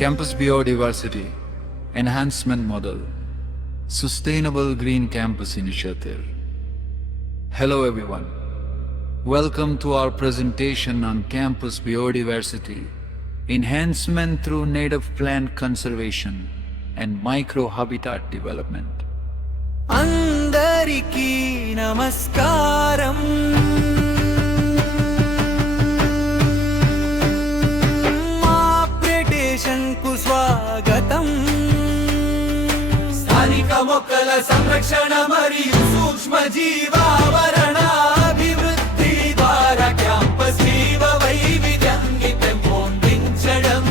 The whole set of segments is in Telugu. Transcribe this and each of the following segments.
Campus Biodiversity Enhancement Model, Sustainable Green Campus Initiative. Hello everyone. Welcome to our presentation on campus biodiversity, enhancement through native plant conservation and microhabitat development. Andariki namaskaram. స్థానిక మొక్కల సంరక్షణ మరియు సూక్ష్మ జీవావరణ అభివృద్ధి ద్వారా క్యాంపస్ జీవ వైవిధ్యాన్ని పెంపొందించడం.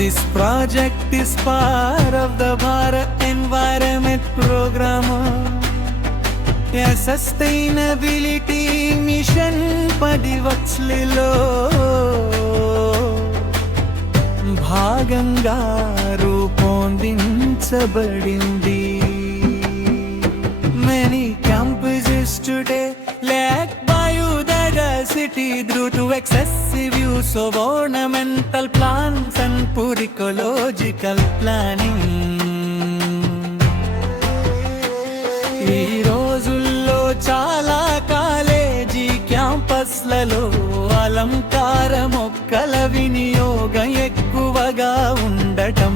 This project is part of the Bharat Environment Program, a sustainability mission పదివత్సలలో భాగంగా రూపొందించబడింది. Many campuses today lack biodiversity due to excessive use of ornamental plants and poor ecological planning. ఈ రోజుల్లో చాలా కాలేజీ క్యాంపస్లలో అలంకార మొక్కల వినియోగం ఎక్కువగా ఉండటం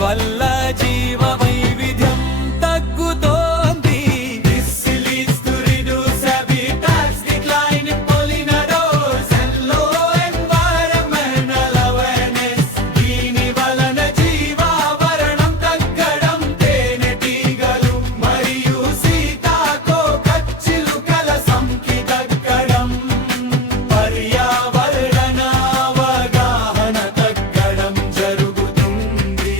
వల్ల జీవ వైవిధ్యం తగ్గుతోంది. This leads to reduced habitats, decline in pollinators and low environmental awareness. దీని వలన జీవావరణం తగ్గడం, తేనెటీగలు మరియు సీతాకోకచిలుకల సంఖ్య తగ్గడం, పర్యావరణ అవగాహన తగ్గడం జరుగుతుంది.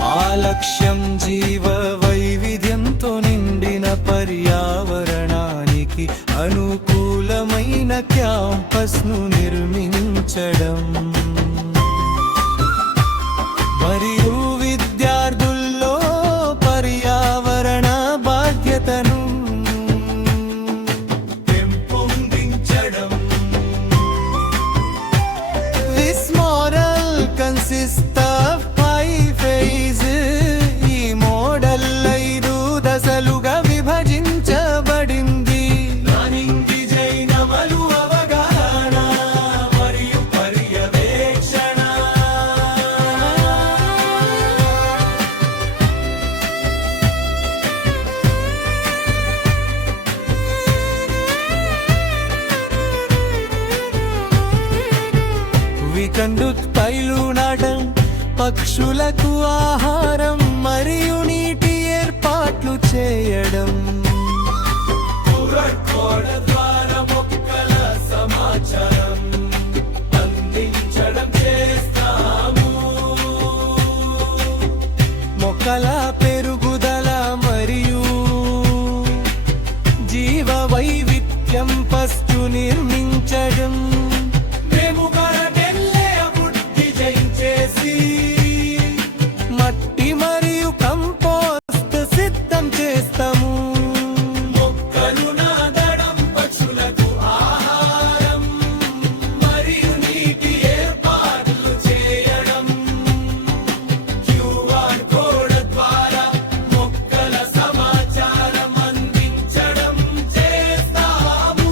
మా లక్ష్యం జీవ వైవిధ్యంతో నిండిన పర్యావరణానికి అనుకూలమైన క్యాంపస్ను నిర్మించడం మరియు విద్యార్థుల్లో పర్యావరణ బాధ్యతను పెంపొందించడం. This model consists of 5 phases. ఈ మోడల్ 5 దశలుగా విభజించబడింది. ప్లానింగ్, డిజైన్, అమలు, అవగాహన మరియు పర్యవేక్షణ. వికండుత్పైలు నాటం, పక్షులకు ఆహారం మరియు నీటి ఏర్పాట్లు చేయడం, గోడ ద్వారా మొక్కల సమాచారం అందించడం చేస్తాము. మొక్కల పెరుగుదల మరియు జీవ వైవిధ్యం ఫస్ట్ నిర్మించడం. మేము గార్డెన్లే అభివృద్ధి చేసి మట్టి మరియు కంపోస్ట్ సిద్ధం చేస్తాము. మొక్కలు నాటడం, పక్షులకు ఆహారం మరియు నీటి ఏర్పాట్లు చేయడం, క్యూఆర్ కోడ్ ద్వారా మొక్కల సమాచారం అందించడం చేస్తాము.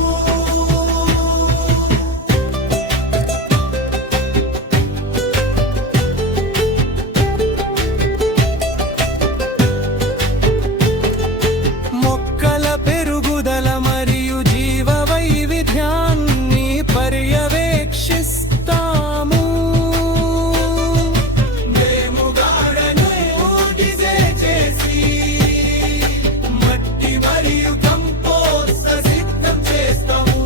మొక్కల పెరుగుదల మరియు జీవ వైవిధ్యాన్ని పర్యవేక్షిస్తాము. మేము గార్డెన్ను డిజైన్ చేసి మట్టి మరియు కంపోస్ట్ సిద్ధం చేస్తాము.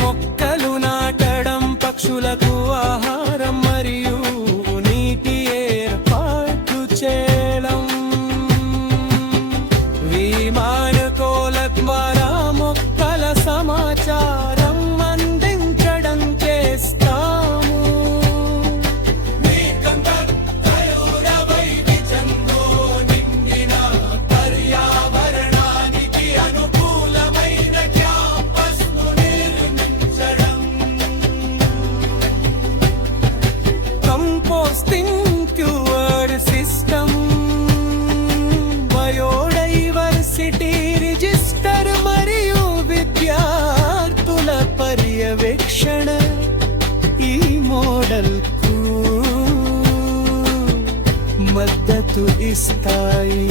మొక్కలు నాటడం, పక్షులకు ఆహారం మరియు ద్వారా మొక్కల సమాచారం అందించడం చేస్తాము. Composting cure system, biodiversity register మరియు విద్యార్థుల పర్యవేక్షణ ఈ మోడల్కు మద్దతు ఇస్తాయి.